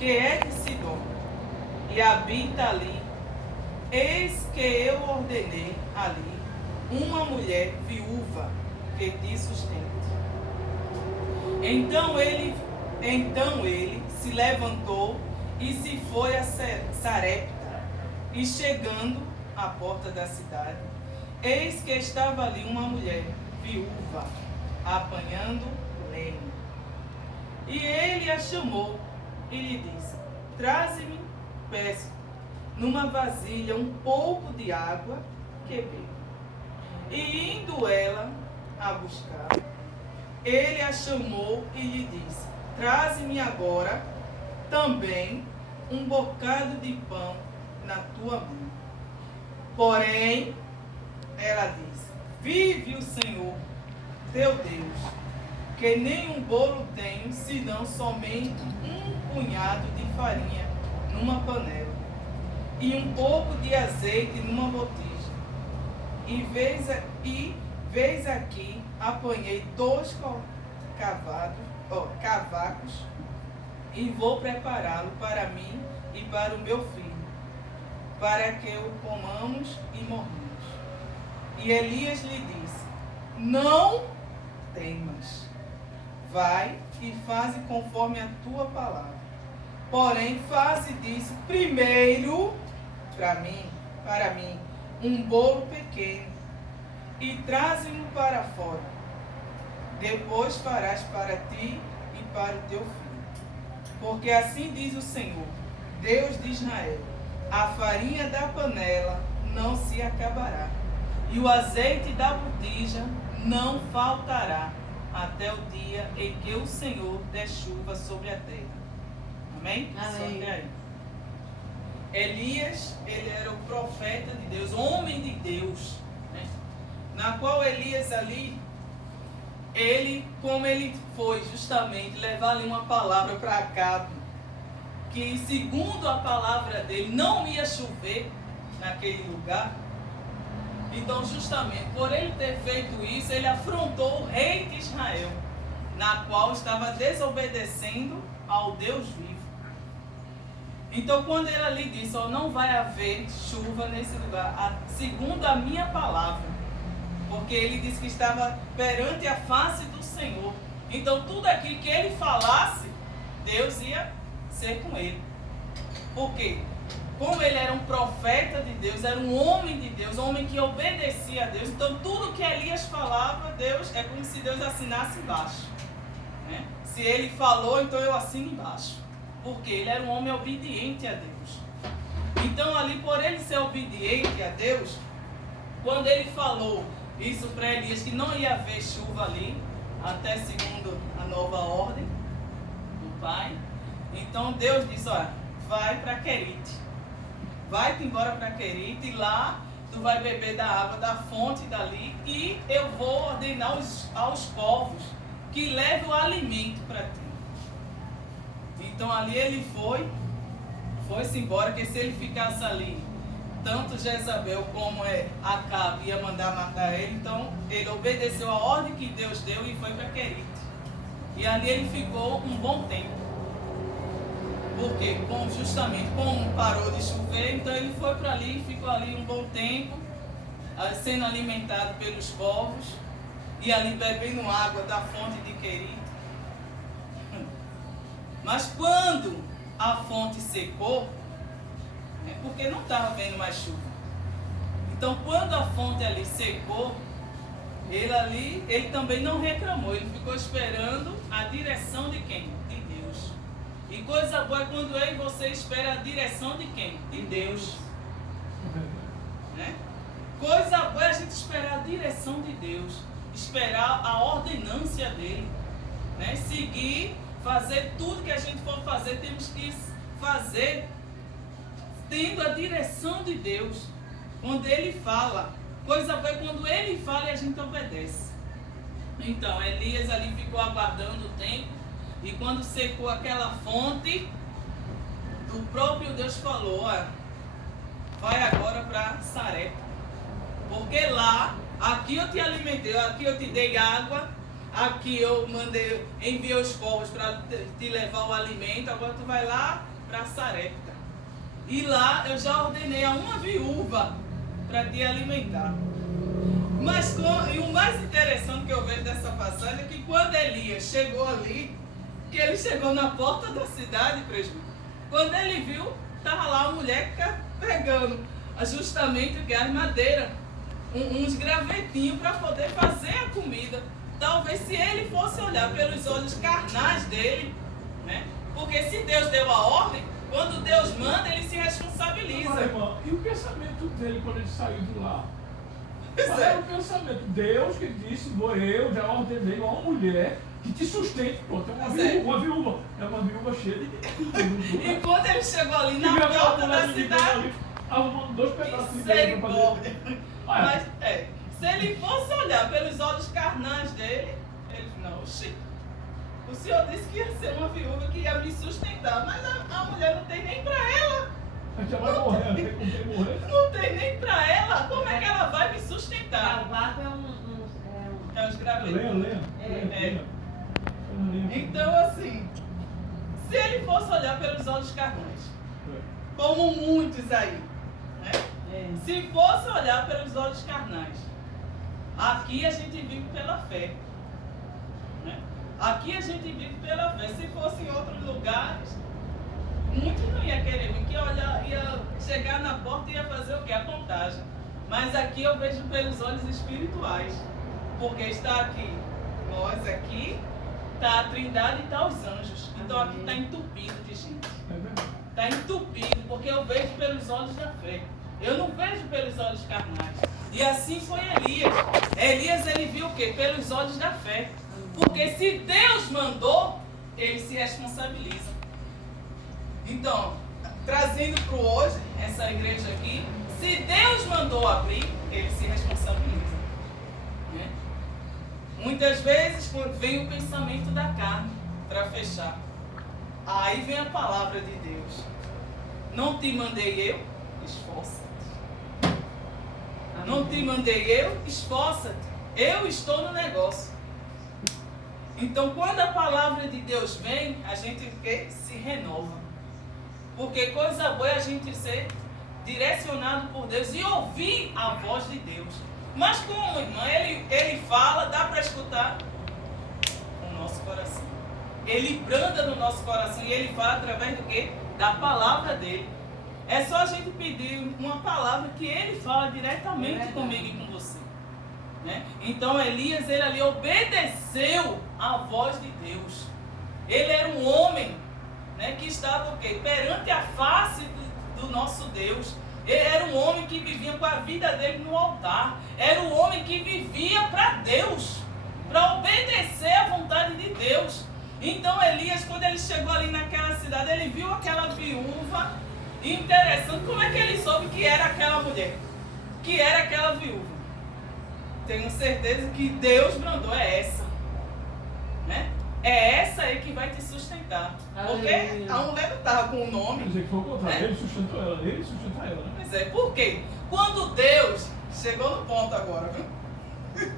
que é de Sidom, e habita ali. Eis que eu ordenei ali uma mulher viúva que te sustente. Então ele se levantou e se foi a Sarepta, e chegando à porta da cidade, eis que estava ali uma mulher viúva, apanhando lenha. E ele a chamou e lhe disse: traze-me, peço, numa vasilha um pouco de água que bebo. E indo ela a buscar, ele a chamou e lhe disse: traze-me agora também um bocado de pão na tua mão. Porém, ela disse: vive o Senhor, teu Deus, que nem um bolo tenho, senão somente um punhado de farinha numa panela e um pouco de azeite numa botija. E vês aqui, apanhei 2 cavacos e vou prepará-lo para mim e para o meu filho, para que o comamos e morramos. E Elias lhe disse: não temas, vai e faze conforme a tua palavra. Porém, faze disso primeiro para mim, um bolo pequeno, e traze-mo para fora. Depois farás para ti e para o teu filho. Porque assim diz o Senhor, Deus de Israel: a farinha da panela não se acabará, e o azeite da botija não faltará, até o dia em que o Senhor der chuva sobre a terra. Amém? Amém. Só até aí. Elias, ele era o profeta de Deus, homem de Deus, né? Na qual Elias ali, como ele foi justamente levar ali uma palavra para Acabe, que segundo a palavra dele não ia chover naquele lugar. Então, justamente por ele ter feito isso, ele afrontou o rei de Israel, na qual estava desobedecendo ao Deus vivo. Então, quando ele ali disse: não vai haver chuva nesse lugar, segundo a minha palavra, porque ele disse que estava perante a face do Senhor. Então, tudo aquilo que ele falasse, Deus ia ser com ele. Por quê? Como ele era um profeta de Deus, era um homem de Deus, um homem que obedecia a Deus, então tudo que Elias falava, Deus, é como se Deus assinasse embaixo, né? Se ele falou, então eu assino embaixo, porque ele era um homem obediente a Deus. Então ali, por ele ser obediente a Deus, quando ele falou isso para Elias, que não ia haver chuva ali, até segundo a nova ordem do Pai, então Deus disse: olha, vai para Querite. Vai-te embora para Querite, e lá tu vai beber da água da fonte dali, e eu vou ordenar aos povos que levem o alimento para ti. Então ali ele foi-se embora, que se ele ficasse ali, tanto Jezabel como Acabe ia mandar matar ele. Então ele obedeceu a ordem que Deus deu e foi para Querite. E ali ele ficou um bom tempo. Porque justamente como parou de chover, então ele foi para ali, ficou ali um bom tempo, sendo alimentado pelos povos, e ali bebendo água da fonte de Querite. Mas quando a fonte secou, porque não estava vendo mais chuva, então quando a fonte ali secou, ele também não reclamou, ele ficou esperando a direção de quem? De Deus. E coisa boa é quando eu e você espera a direção de quem? De Deus. Né? Coisa boa é a gente esperar a direção de Deus, esperar a ordenância dele, né? Seguir, fazer tudo que a gente for fazer, temos que fazer tendo a direção de Deus. Quando ele fala, coisa boa é quando ele fala e a gente obedece. Então Elias ali ficou aguardando o tempo. E quando secou aquela fonte, o próprio Deus falou: olha, vai agora para Sarepta, porque lá, aqui eu te alimentei, aqui eu te dei água, aqui eu enviei os povos para te levar o alimento, agora tu vai lá para Sarepta. E lá eu já ordenei a uma viúva para te alimentar. E o mais interessante que eu vejo dessa passagem é que quando Elias chegou ali, que ele chegou na porta da cidade, presbítero, quando ele viu, estava lá a mulher pegando justamente o que é as madeiras, uns gravetinhos para poder fazer a comida. Talvez se ele fosse olhar pelos olhos carnais dele, né? Porque se Deus deu a ordem, quando Deus manda, ele se responsabiliza. Agora, irmão, e o pensamento dele quando ele saiu de lá? Qual É. era o pensamento? Deus que disse, eu já ordenei uma mulher que te sustente. Pronto, é uma viúva. É uma viúva cheia de tudo. E quando ele chegou ali na porta da cidade, arrumando 2 pedaços de misericórdia. Mas se ele fosse olhar pelos olhos carnais dele, ele não, oxi, o senhor disse que ia ser uma viúva que ia me sustentar, mas a mulher não tem nem pra ela. Já vai morrer, não tem com quem morrer. Não tem nem pra ela, como é que ela vai me sustentar? Cavaco É uns gravetos. Lenha. Então assim, se ele fosse olhar pelos olhos carnais, como muitos aí, né? Se fosse olhar pelos olhos carnais, aqui a gente vive pela fé, né? Aqui a gente vive pela fé. Se fosse em outros lugares, muitos não iam querer vir, que ia chegar na porta e ia fazer o quê? A contagem. Mas aqui eu vejo pelos olhos espirituais, porque está aqui, nós aqui, está a Trindade e está os anjos. Então aqui está entupido de gente. Está entupido, porque eu vejo pelos olhos da fé. Eu não vejo pelos olhos carnais. E assim foi Elias. Elias, ele viu o quê? Pelos olhos da fé. Porque se Deus mandou, ele se responsabiliza. Então, trazendo para o hoje, essa igreja aqui, se Deus mandou abrir, ele se responsabiliza. Né? Muitas vezes, quando vem o pensamento da carne para fechar, aí vem a palavra de Deus. Não te mandei eu? Esforça-te. Não te mandei eu? Esforça-te. Eu estou no negócio. Então, quando a palavra de Deus vem, a gente se renova. Porque coisa boa é a gente ser direcionado por Deus e ouvir a voz de Deus. Mas como, irmã, ele fala, dá para escutar o nosso coração. Ele branda no nosso coração e ele fala através do quê? Da palavra dele. É só a gente pedir uma palavra que ele fala diretamente comigo e com você. Né? Então Elias, ele ali obedeceu a voz de Deus. Ele era um homem, né, que estava o quê? Perante a face do nosso Deus. Ele era um homem que vivia com a vida dele no altar. Era um homem que vivia para Deus, para obedecer à vontade de Deus. Então Elias, quando ele chegou ali naquela cidade, ele viu aquela viúva. Interessante, como é que ele soube que era aquela mulher? Que era aquela viúva? Tenho certeza que Deus mandou, é essa. Né? É essa aí que vai te sustentar. Porque a mulher não estava com o nome. Quer dizer que foi o contrário, ele sustentou ela, ele sustenta ela, né? Pois é, por quê? Quando Deus, chegou no ponto agora, viu?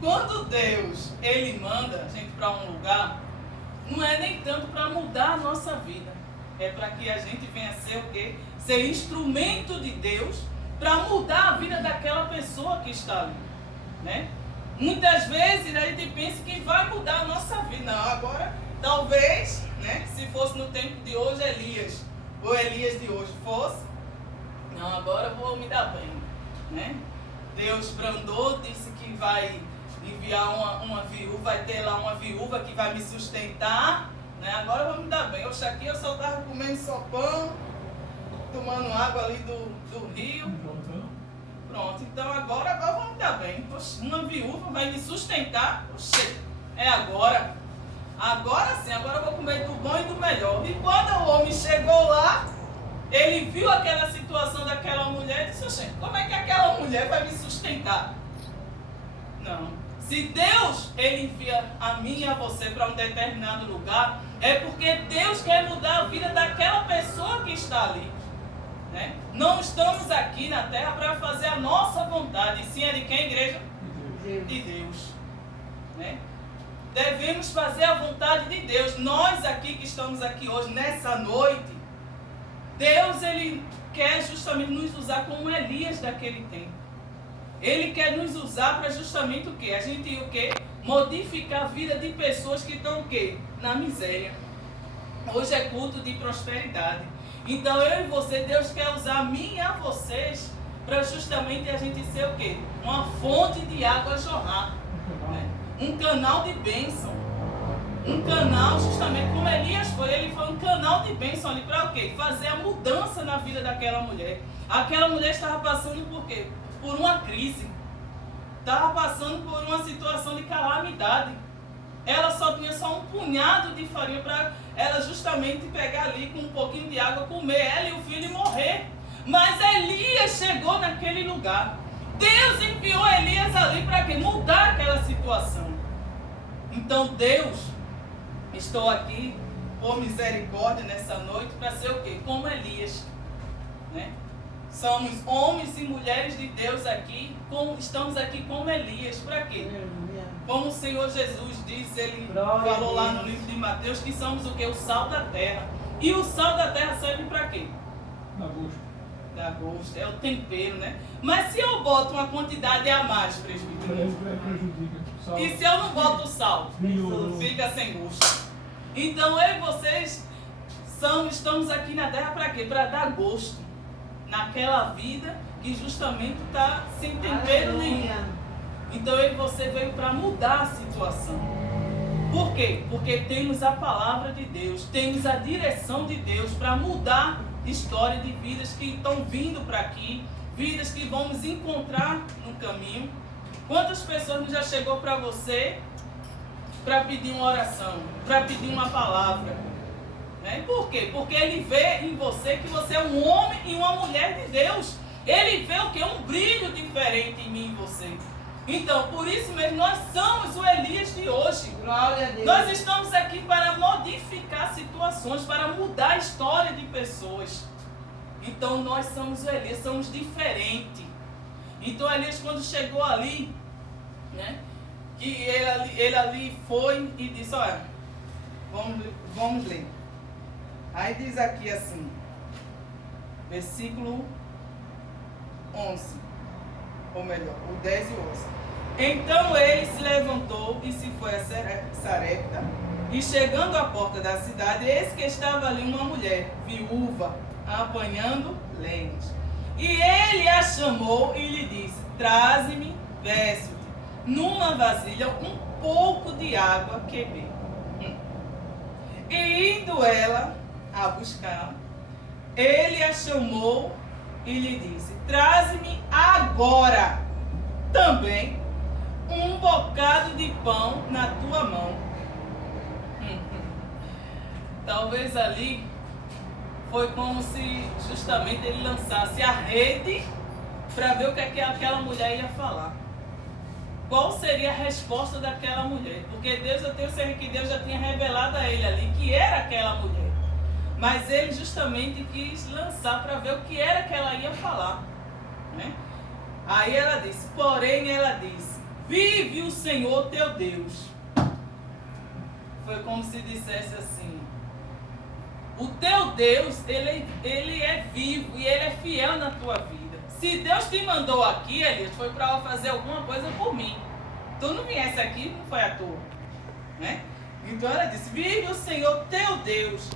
Quando Deus, ele manda a gente para um lugar, não é nem tanto para mudar a nossa vida. É para que a gente venha ser o quê? Ser instrumento de Deus para mudar a vida daquela pessoa que está ali. Né? Muitas vezes a gente pensa que vai mudar a nossa vida. Não, agora, talvez, né, se fosse no tempo de hoje, Elias, ou Elias de hoje fosse, não, agora eu vou me dar bem. Né? Deus brandou, disse que vai enviar uma viúva, vai ter lá uma viúva que vai me sustentar. Né? Agora eu vou me dar bem. Oxe, aqui eu só estava comendo sopão, tomando água ali do rio. Pronto, então agora vamos me dar bem. Poxa, uma viúva vai me sustentar. Poxa, é agora. Agora sim, agora eu vou comer do bom e do melhor. E quando o homem chegou lá, ele viu aquela situação daquela mulher e disse, oxe, como é que aquela mulher vai me sustentar? Não. Se Deus, ele envia a mim e a você para um determinado lugar, é porque Deus quer mudar a vida daquela pessoa que está ali. Né? Não estamos aqui na terra para fazer a nossa vontade, e sim a de quem, igreja? Deus. De Deus. Né? devemos fazer a vontade de Deus. Nós aqui que estamos aqui hoje, nessa noite, Deus, Ele quer justamente nos usar como Elias daquele tempo. Ele quer nos usar para justamente o quê? A gente o quê? Modificar a vida de pessoas que estão o quê? Na miséria. Hoje é culto de prosperidade. Então eu e você, Deus quer usar a mim e a vocês para justamente a gente ser o quê? Uma fonte de água a jorrar. Né? Um canal de bênção. Um canal, justamente como Elias foi, ele foi um canal de bênção ali para o quê? Fazer a mudança na vida daquela mulher. Aquela mulher estava passando por quê? Por uma crise. Estava passando por uma situação de calamidade. Ela só tinha só um punhado de farinha para ela justamente pegar ali com um pouquinho de água, comer ela e o filho e morrer. Mas Elias chegou naquele lugar. Deus enviou Elias ali para quê? Mudar aquela situação. Então Deus, estou aqui por misericórdia nessa noite para ser o quê? Como Elias, né? Somos homens e mulheres de Deus aqui, estamos aqui como Elias, para quê? Como o Senhor Jesus disse, Ele falou lá no livro de Mateus, que somos o quê? O sal da terra. E o sal da terra serve para quê? Dá gosto. Dá gosto, é o tempero, né? Mas se eu boto uma quantidade a mais, presbítero, Prejudica. e se eu não boto sal, fica sem gosto. Então eu e vocês estamos aqui na terra para quê? Para dar gosto naquela vida que justamente está sem tempero nenhum. Então eu e você veio para mudar a situação. Por quê? Porque temos a palavra de Deus, temos a direção de Deus para mudar história de vidas que estão vindo para aqui, vidas que vamos encontrar no caminho. Quantas pessoas já chegou para você para pedir uma oração, para pedir uma palavra? Né? Por quê? Porque ele vê em você que você é um homem e uma mulher de Deus. Ele vê o que? Um brilho diferente em mim e em você. Então, por isso mesmo, nós somos o Elias de hoje. Glória a Deus. Nós estamos aqui para modificar situações, para mudar a história de pessoas. Então, nós somos o Elias, somos diferentes. Então, Elias, quando chegou ali, né, que ele ali foi e disse, olha, vamos ler. Aí diz aqui assim, versículo 11, ou melhor, o 10 e 11. Então ele se levantou e se foi a Sarepta, e chegando à porta da cidade, eis que estava ali uma mulher, viúva, apanhando lenhas. E ele a chamou e lhe disse, traze-me, peço-te, numa vasilha, um pouco de água que bebo. E indo ela a buscar, ele a chamou e lhe disse, traze-me agora também um bocado de pão na tua mão. Talvez ali foi como se justamente ele lançasse a rede para ver o que aquela mulher ia falar. Qual seria a resposta daquela mulher? Porque Deus, eu tenho certeza que Deus já tinha revelado a ele ali que era aquela mulher. Mas ele justamente quis lançar para ver o que era que ela ia falar. Né? Aí ela disse, porém ela disse, vive o Senhor teu Deus. Foi como se dissesse assim, o teu Deus, ele é vivo e ele é fiel na tua vida. Se Deus te mandou aqui, Elias, foi para fazer alguma coisa por mim. Tu não viesse aqui, não foi à toa. Né? Então ela disse, vive o Senhor teu Deus,